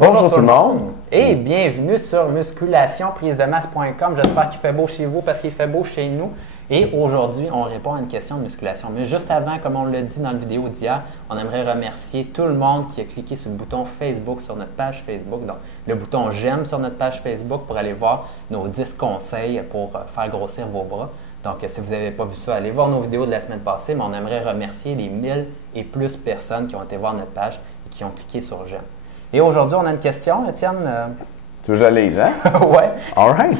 Bonjour tout le monde et bienvenue sur musculationprisemasse.com. J'espère qu'il fait beau chez vous parce qu'il fait beau chez nous. Et aujourd'hui, on répond à une question de musculation. Mais juste avant, comme on l'a dit dans la vidéo d'hier, on aimerait remercier tout le monde qui a cliqué sur le bouton Facebook sur notre page Facebook. Donc, le bouton j'aime sur notre page Facebook pour aller voir nos 10 conseils pour faire grossir vos bras. Donc, si vous n'avez pas vu ça, allez voir nos vidéos de la semaine passée, mais on aimerait remercier les 1000 et plus personnes qui ont été voir notre page et qui ont cliqué sur j'aime. Et aujourd'hui, on a une question, Étienne. Tu veux que je la lise, hein? Oui. All right.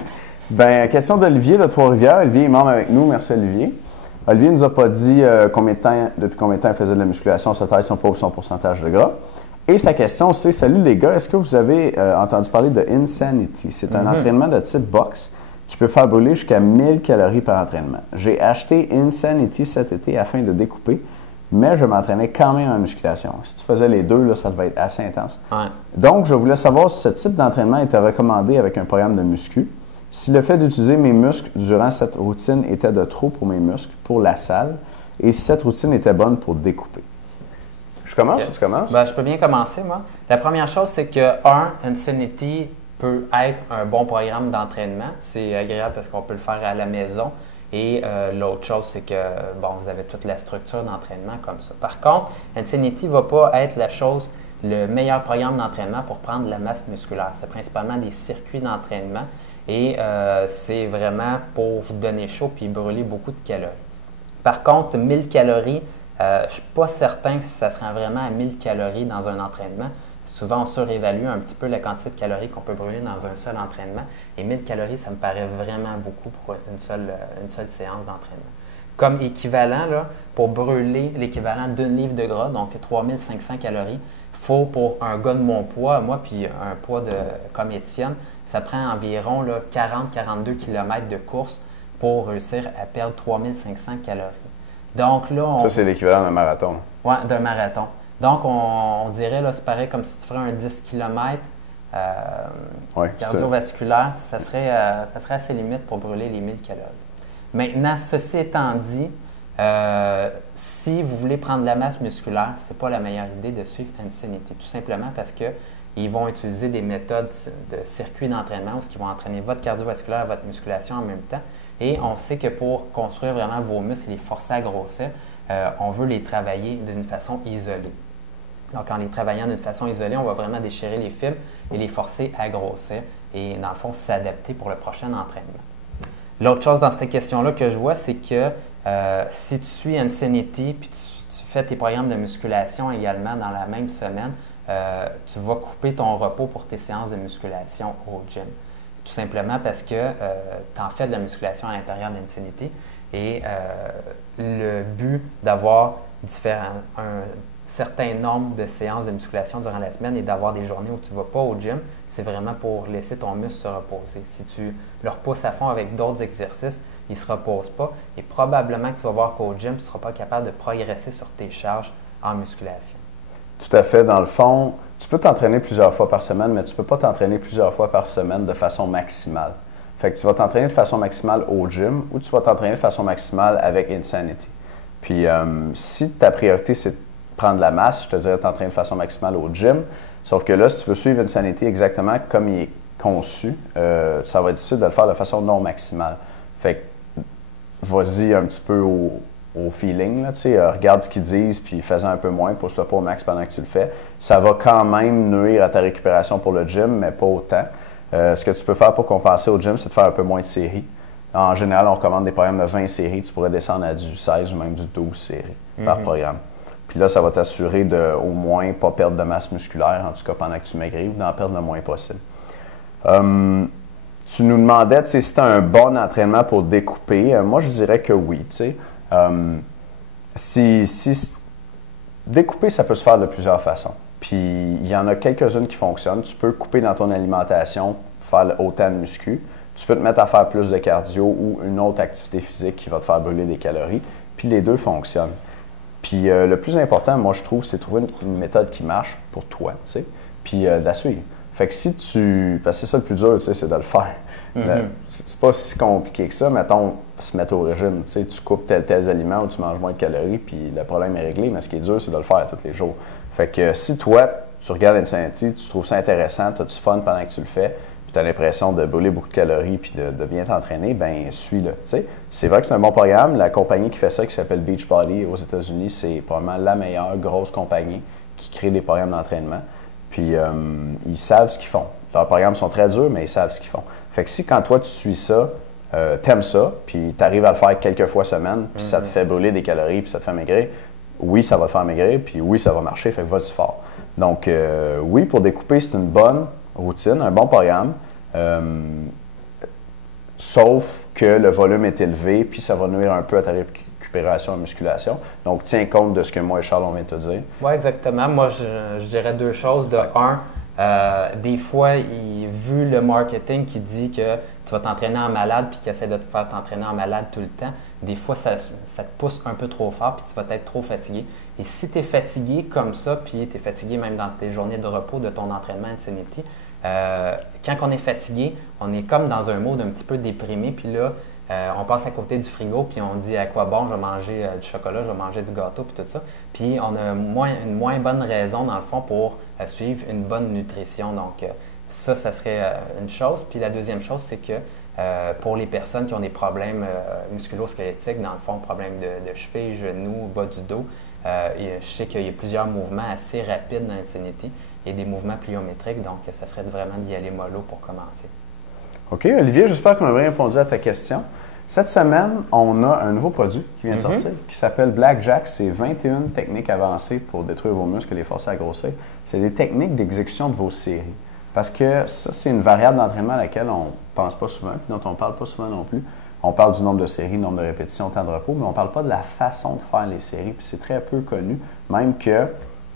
Bien, question d'Olivier de Trois-Rivières. Olivier est membre avec nous. Merci, Olivier. Olivier ne nous a pas dit depuis combien de temps il faisait de la musculation, sa taille, son poids ou son pourcentage de gras. Et sa question, c'est: salut les gars, est-ce que vous avez entendu parler de Insanity? C'est un entraînement de type boxe qui peut faire brûler jusqu'à 1000 calories par entraînement. J'ai acheté Insanity cet été afin de découper, mais je m'entraînais quand même en musculation. Si tu faisais les deux, là, ça devait être assez intense. Ouais. Donc, je voulais savoir si ce type d'entraînement était recommandé avec un programme de muscu, si le fait d'utiliser mes muscles durant cette routine était de trop pour mes muscles, pour la salle, et si cette routine était bonne pour découper. Je commence ou tu commences? Ben, je peux bien commencer, moi. La première chose, c'est que, Insanity peut être un bon programme d'entraînement. C'est agréable parce qu'on peut le faire à la maison. Et l'autre chose, c'est que vous avez toute la structure d'entraînement comme ça. Par contre, Insanity ne va pas être le meilleur programme d'entraînement pour prendre de la masse musculaire. C'est principalement des circuits d'entraînement et c'est vraiment pour vous donner chaud puis brûler beaucoup de calories. Par contre, 1000 calories, je ne suis pas certain que ça se rend vraiment à 1000 calories dans un entraînement. Souvent, on surévalue un petit peu la quantité de calories qu'on peut brûler dans un seul entraînement. Et 1000 calories, ça me paraît vraiment beaucoup pour une seule séance d'entraînement. Comme équivalent, là, pour brûler l'équivalent d'une livre de gras, donc 3500 calories, il faut pour un gars de mon poids, moi, puis un poids comme Étienne, ça prend environ 40-42 km de course pour réussir à perdre 3500 calories. Donc là, Ça, c'est l'équivalent d'un marathon. Oui, d'un marathon. Donc, on dirait, là, c'est pareil comme si tu ferais un 10 km cardiovasculaire, ça serait assez limite pour brûler les 1000 calories. Maintenant, ceci étant dit, si vous voulez prendre de la masse musculaire, ce n'est pas la meilleure idée de suivre Insanity, tout simplement parce qu'ils vont utiliser des méthodes de circuit d'entraînement où ils vont entraîner votre cardiovasculaire et votre musculation en même temps. Et on sait que pour construire vraiment vos muscles et les forcer à grossir, on veut les travailler d'une façon isolée. Donc, en les travaillant d'une façon isolée, on va vraiment déchirer les fibres et les forcer à grossir et, dans le fond, s'adapter pour le prochain entraînement. L'autre chose dans cette question-là que je vois, c'est que si tu suis Insanity puis tu fais tes programmes de musculation également dans la même semaine, tu vas couper ton repos pour tes séances de musculation au gym. Tout simplement parce que tu en fais de la musculation à l'intérieur d'Insanity et le but d'avoir un certain nombre de séances de musculation durant la semaine et d'avoir des journées où tu ne vas pas au gym, c'est vraiment pour laisser ton muscle se reposer. Si tu le repousses à fond avec d'autres exercices, il ne se repose pas et probablement que tu vas voir qu'au gym, tu ne seras pas capable de progresser sur tes charges en musculation. Tout à fait. Dans le fond, tu peux t'entraîner plusieurs fois par semaine, mais tu ne peux pas t'entraîner plusieurs fois par semaine de façon maximale. Fait que tu vas t'entraîner de façon maximale au gym ou tu vas t'entraîner de façon maximale avec Insanity. Puis, si ta priorité, c'est de prendre de la masse, je te dirais t'entraîner de façon maximale au gym. Sauf que là, si tu veux suivre Insanity exactement comme il est conçu, ça va être difficile de le faire de façon non maximale. Fait que, vas-y un petit peu au feeling, là, regarde ce qu'ils disent, puis fais-en un peu moins, pousse-le pas au max pendant que tu le fais. Ça va quand même nuire à ta récupération pour le gym, mais pas autant. Ce que tu peux faire pour compenser au gym, c'est de faire un peu moins de séries. En général, on recommande des programmes de 20 séries. Tu pourrais descendre à du 16 ou même du 12 séries par programme. Puis là, ça va t'assurer de au moins pas perdre de masse musculaire, en tout cas pendant que tu maigris, ou d'en perdre le moins possible. Tu nous demandais si c'était un bon entraînement pour découper. Moi, je dirais que oui. Découper, ça peut se faire de plusieurs façons. Puis, il y en a quelques-unes qui fonctionnent. Tu peux couper dans ton alimentation, faire autant de muscu. Tu peux te mettre à faire plus de cardio ou une autre activité physique qui va te faire brûler des calories. Puis, les deux fonctionnent. Puis, le plus important, moi, je trouve, c'est de trouver une méthode qui marche pour toi, puis de la suivre. Fait que si parce que c'est ça le plus dur, c'est de le faire. C'est pas si compliqué que ça. Mettons, se mettre au régime. Tu coupes tels aliments ou tu manges moins de calories, puis le problème est réglé. Mais ce qui est dur, c'est de le faire tous les jours. Fait que si toi, tu regardes Insanity, tu trouves ça intéressant, tu as du fun pendant que tu le fais, puis tu as l'impression de brûler beaucoup de calories puis de bien t'entraîner, ben suis-le. C'est vrai que c'est un bon programme. La compagnie qui fait ça, qui s'appelle Beachbody aux États-Unis, c'est probablement la meilleure grosse compagnie qui crée des programmes d'entraînement. Puis ils savent ce qu'ils font. Leurs programmes sont très durs, mais ils savent ce qu'ils font. Fait que si quand toi tu suis ça, t'aimes ça, puis tu arrives à le faire quelques fois semaine, puis ça te fait brûler des calories, puis ça te fait maigrir, oui, ça va te faire maigrir, puis oui, ça va marcher, fait que vas-y fort. Donc, oui, pour découper, c'est une bonne routine, un bon programme, sauf que le volume est élevé, puis ça va nuire un peu à ta récupération en musculation. Donc, tiens compte de ce que moi et Charles, on vient de te dire. Oui, exactement. Moi, je dirais deux choses. De un, des fois, vu le marketing qui dit que tu vas t'entraîner en malade puis qui essaie de te faire t'entraîner en malade tout le temps, des fois, ça te pousse un peu trop fort puis tu vas être trop fatigué. Et si tu es fatigué comme ça, puis tu es fatigué même dans tes journées de repos de ton entraînement Insanity, quand on est fatigué, on est comme dans un mode un petit peu déprimé, puis là, on passe à côté du frigo, puis on dit à quoi bon, je vais manger du chocolat, je vais manger du gâteau, puis tout ça. Puis on a une moins bonne raison, dans le fond, pour suivre une bonne nutrition. Donc, ça serait une chose. Puis la deuxième chose, c'est que pour les personnes qui ont des problèmes musculo-squelettiques, dans le fond, problèmes de cheville, genoux, bas du dos, je sais qu'il y a plusieurs mouvements assez rapides dans Insanity et des mouvements pliométriques, donc ça serait vraiment d'y aller mollo pour commencer. OK, Olivier, j'espère qu'on a bien répondu à ta question. Cette semaine, on a un nouveau produit qui vient de sortir, qui s'appelle Blackjack. C'est 21 techniques avancées pour détruire vos muscles et les forcer à grossir. C'est des techniques d'exécution de vos séries. Parce que ça, c'est une variable d'entraînement à laquelle on ne pense pas souvent, puis dont on ne parle pas souvent non plus. On parle du nombre de séries, nombre de répétitions, temps de repos, mais on ne parle pas de la façon de faire les séries, puis c'est très peu connu. Même que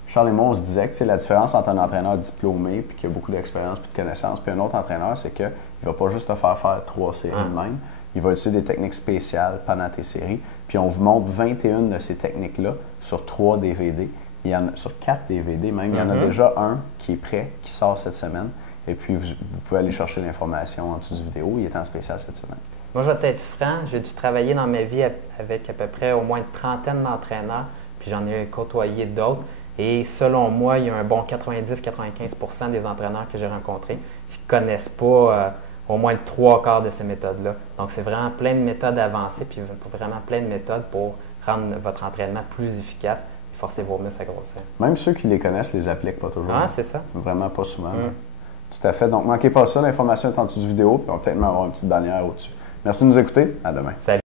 Charles et moi, on se disait que c'est la différence entre un entraîneur diplômé, puis qui a beaucoup d'expérience, puis de connaissances, puis un autre entraîneur, c'est qu'il ne va pas juste te faire 3 séries de même. Il va utiliser des techniques spéciales pendant tes séries. Puis on vous montre 21 de ces techniques-là sur 3 DVD. Il y en a sur 4 DVD même. Il y en a déjà un qui est prêt, qui sort cette semaine. Et puis vous pouvez aller chercher l'information en dessous du vidéo. Il est en spécial cette semaine. Moi, je vais être franc. J'ai dû travailler dans ma vie avec à peu près au moins une trentaine d'entraîneurs. Puis j'en ai côtoyé d'autres. Et selon moi, il y a un bon 90-95% des entraîneurs que j'ai rencontrés qui ne connaissent pas au moins le 3/4 de ces méthodes-là. Donc, c'est vraiment plein de méthodes avancées, puis vraiment plein de méthodes pour rendre votre entraînement plus efficace et forcer vos muscles à grossir. Même ceux qui les connaissent ne les appliquent pas toujours. Ah, c'est ça. Vraiment pas souvent. Tout à fait. Donc, manquez pas ça. L'information est en dessous de la vidéo, puis on va peut-être avoir une petite bannière au-dessus. Merci de nous écouter. À demain. Salut.